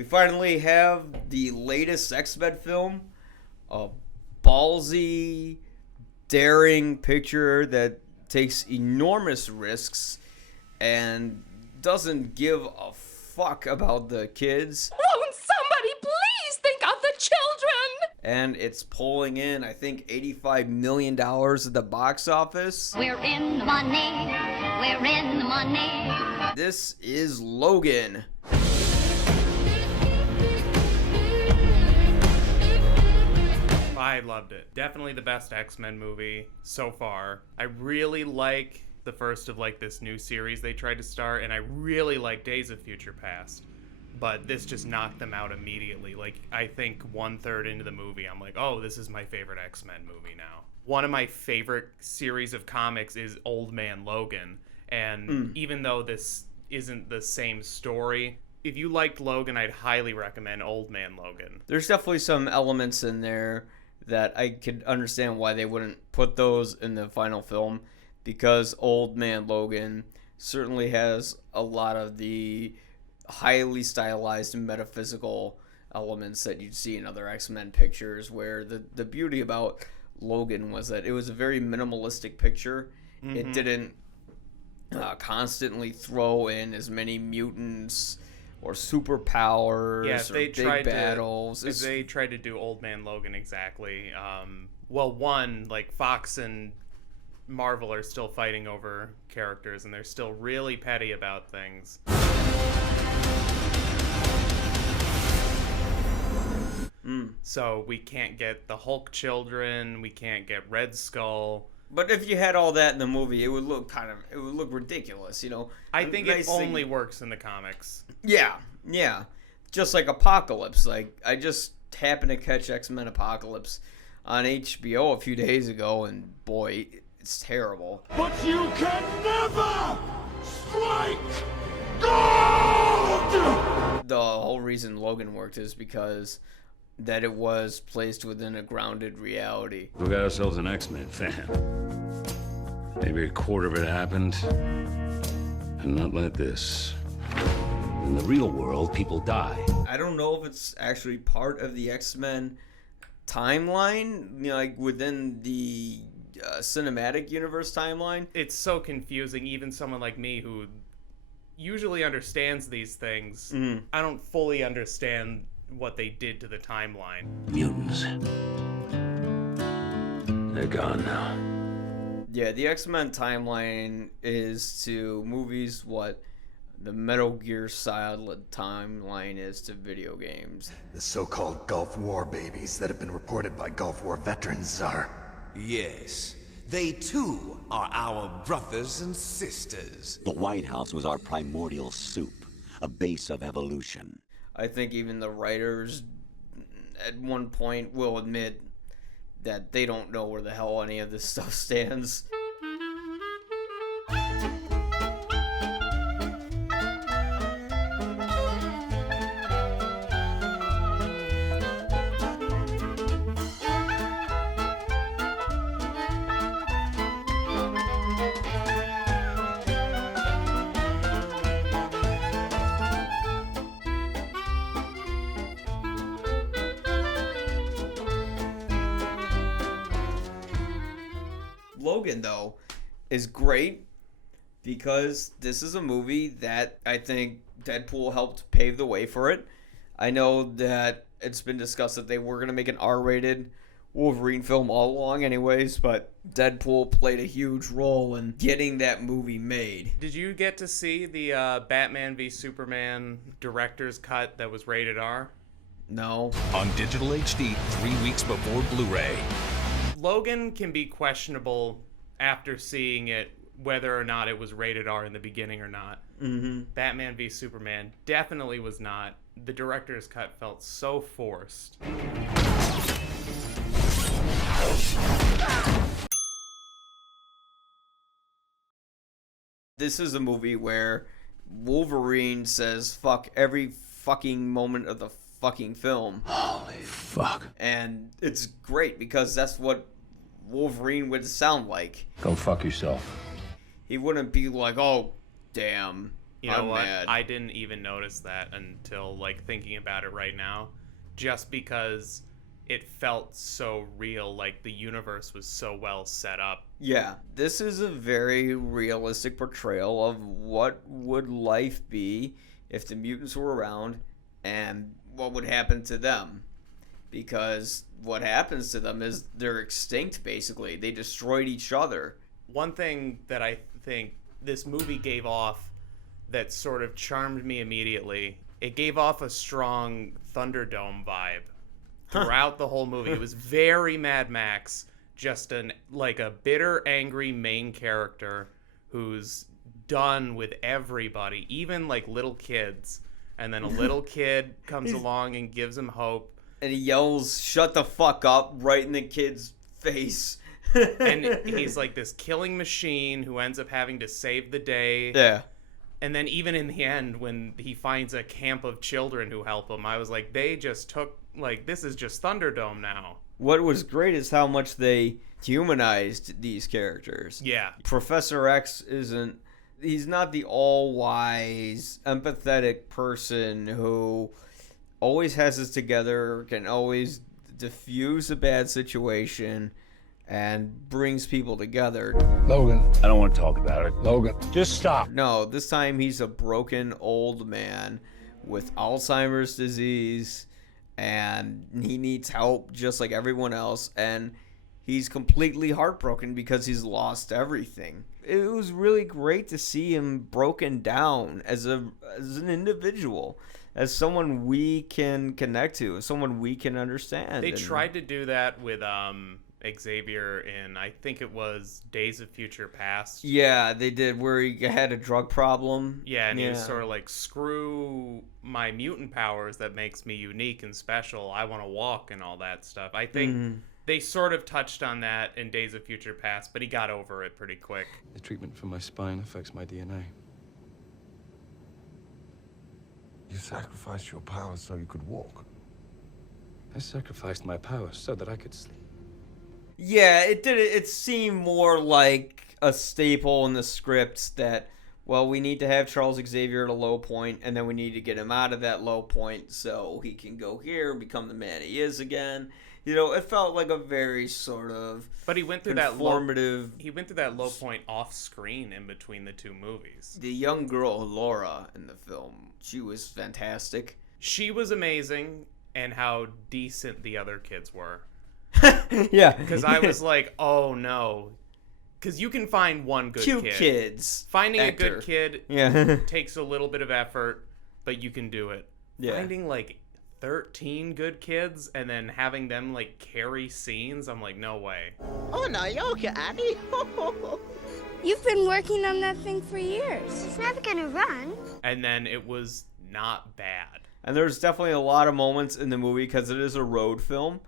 We finally have the latest X-Men film, a ballsy, daring picture that takes enormous risks and doesn't give a fuck about the kids. Won't somebody please think of the children? And it's pulling in, I think, $85 million at the box office. We're in the money. We're in the money. This is Logan. I loved it. Definitely the best X-Men movie so far. I really like the first of this new series they tried to start, and I really like Days of Future Past. But this just knocked them out immediately. I think 1/3 into the movie, I'm like, oh, this is my favorite X-Men movie now. One of my favorite series of comics is Old Man Logan. And even though this isn't the same story, if you liked Logan, I'd highly recommend Old Man Logan. There's definitely some elements in there that I could understand why they wouldn't put those in the final film, because Old Man Logan certainly has a lot of the highly stylized and metaphysical elements that you'd see in other X-Men pictures, where the beauty about Logan was that it was a very minimalistic picture. Mm-hmm. It didn't constantly throw in as many mutants or superpowers or big battles. They tried to do Old Man Logan exactly. Fox and Marvel are still fighting over characters, and they're still really petty about things. So we can't get the Hulk children, we can't get Red Skull. But if you had all that in the movie, it would look ridiculous, you know. I think it only works in the comics. Yeah. Just like Apocalypse. I just happened to catch X-Men Apocalypse on HBO a few days ago, and boy, it's terrible. But you can never strike gold! The whole reason Logan worked is because that it was placed within a grounded reality. We got ourselves an X-Men fan. Maybe a quarter of it happened, and not like this. In the real world, people die. I don't know if it's actually part of the X-Men timeline, within the cinematic universe timeline. It's so confusing. Even someone like me who usually understands these things, I don't fully understand what they did to the timeline. Mutants. They're gone now. Yeah, the X-Men timeline is to movies what the Metal Gear Solid timeline is to video games. The so-called Gulf War babies that have been reported by Gulf War veterans are... Yes, they too are our brothers and sisters. The White House was our primordial soup, a base of evolution. I think even the writers at one point will admit that they don't know where the hell any of this stuff stands. Logan, though, is great because this is a movie that I think Deadpool helped pave the way for it. I know that it's been discussed that they were going to make an R-rated Wolverine film all along anyways, but Deadpool played a huge role in getting that movie made. Did you get to see the Batman v Superman director's cut that was rated R? No. On digital HD 3 weeks before Blu-ray. Logan can be questionable after seeing it, whether or not it was rated R in the beginning or not. Mm-hmm. Batman v Superman definitely was not. The director's cut felt so forced. This is a movie where Wolverine says fuck every fucking moment of the fucking film. Holy fuck. And it's great because that's what Wolverine would sound like. Go fuck yourself. He wouldn't be like, oh, damn, You know I'm what? mad. I didn't even notice that until like thinking about it right now, just because it felt so real. Like the universe was so well set up. Yeah, this is a very realistic portrayal of what would life be if the mutants were around and what would happen to them. Because what happens to them is they're extinct, basically. They destroyed each other. One thing that I think this movie gave off that sort of charmed me immediately, it gave off a strong Thunderdome vibe throughout the whole movie. It was very Mad Max, just a bitter, angry main character who's done with everybody, even like little kids. And then a little kid comes along and gives him hope. And he yells, "Shut the fuck up," right in the kid's face. And he's like this killing machine who ends up having to save the day. Yeah. And then even in the end, when he finds a camp of children who help him, I was like, they just took, like, this is just Thunderdome now. What was great is how much they humanized these characters. Yeah. Professor X he's not the all-wise, empathetic person who always has his together, can always diffuse a bad situation, and brings people together. Logan. I don't want to talk about it. Logan. Just stop. No, this time he's a broken old man with Alzheimer's disease, and he needs help just like everyone else, and he's completely heartbroken because he's lost everything. It was really great to see him broken down as an individual, as someone we can connect to, as someone we can understand. They tried to do that with Xavier in, I think it was Days of Future Past. Yeah, they did, where he had a drug problem. Yeah, and he was sort of like, screw my mutant powers that makes me unique and special. I want to walk and all that stuff. I think they sort of touched on that in Days of Future Past, but he got over it pretty quick. The treatment for my spine affects my DNA. You sacrificed your powers so you could walk. I sacrificed my powers so that I could sleep. Yeah, it seemed more like a staple in the script that, well, we need to have Charles Xavier at a low point, and then we need to get him out of that low point so he can go here and become the man he is again. You know, it felt like a very sort of But he went through that low point off screen in between the two movies. The young girl Laura in the film, she was fantastic. She was amazing, and how decent the other kids were. Yeah. Because I was like, oh no. Because you can find one good Cute kid. kids. Finding actor. a good kid Yeah. takes a little bit of effort, but you can do it. Yeah. Finding like 13 good kids and then having them like carry scenes, I'm like, no way. Oh, no, you're okay, Annie. You've been working on that thing for years. It's never gonna run. And then it was not bad. And there's definitely a lot of moments in the movie, because it is a road film,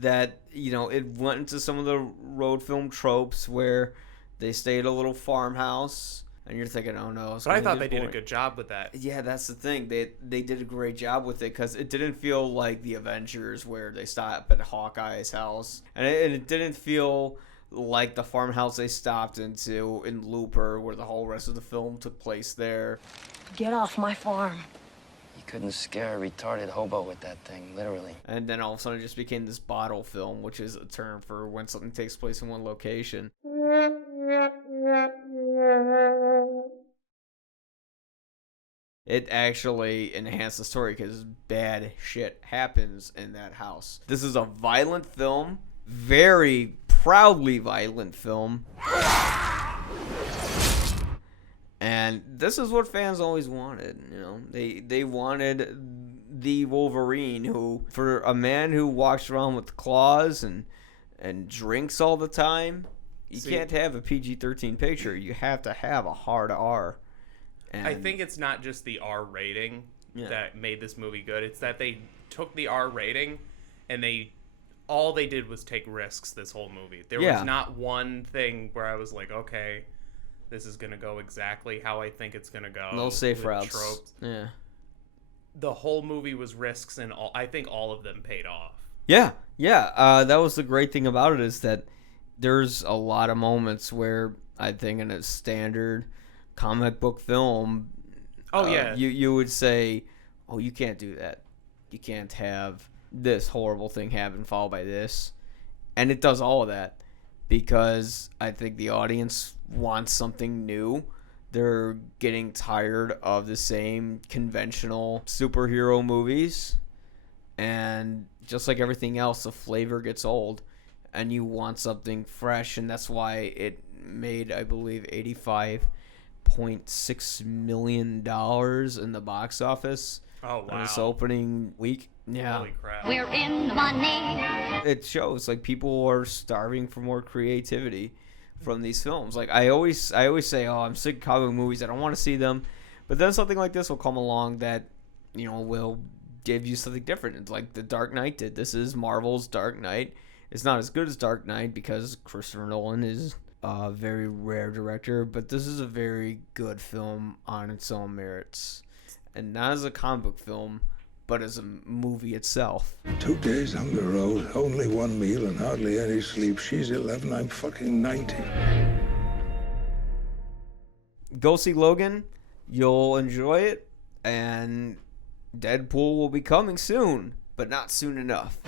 that, you know, it went into some of the road film tropes where they stay at a little farmhouse, and you're thinking, oh no. But I thought they did a good job with that. Yeah, that's the thing. They did a great job with it, because it didn't feel like the Avengers where they stop at Hawkeye's house. And it didn't feel like the farmhouse they stopped into in Looper, where the whole rest of the film took place there. Get off my farm. You couldn't scare a retarded hobo with that thing, literally. And then all of a sudden it just became this bottle film, which is a term for when something takes place in one location. It actually enhanced the story because bad shit happens in that house. This is a violent film, very proudly violent film. And this is what fans always wanted, you know. They wanted the Wolverine who, for a man who walks around with claws and drinks all the time, you can't have a PG-13 picture. You have to have a hard R. And I think it's not just the R rating that made this movie good. It's that they took the R rating and all they did was take risks this whole movie. There was not one thing where I was like, okay, this is going to go exactly how I think it's going to go. No safe routes. Tropes. Yeah. The whole movie was risks, and I think all of them paid off. Yeah. That was the great thing about it, is that there's a lot of moments where I think in a standard comic book film, Oh, yeah. You would say, oh, you can't do that. You can't have this horrible thing happen followed by this. And it does all of that because I think the audience wants something new. They're getting tired of the same conventional superhero movies. And just like everything else, the flavor gets old. And you want something fresh. And that's why it made, I believe, $85.6 million in the box office. Oh, wow. This opening week. Yeah. Holy crap. We're in the money. It shows like people are starving for more creativity from these films. Like I always say, oh, I'm sick of comic book movies. I don't want to see them. But then something like this will come along that, will give you something different. It's like The Dark Knight did. This is Marvel's Dark Knight. It's not as good as Dark Knight because Christopher Nolan is a very rare director, but this is a very good film on its own merits. And not as a comic book film, but as a movie itself. 2 days on the road, only one meal and hardly any sleep. She's 11, I'm fucking 90. Go see Logan. You'll enjoy it. And Deadpool will be coming soon, but not soon enough.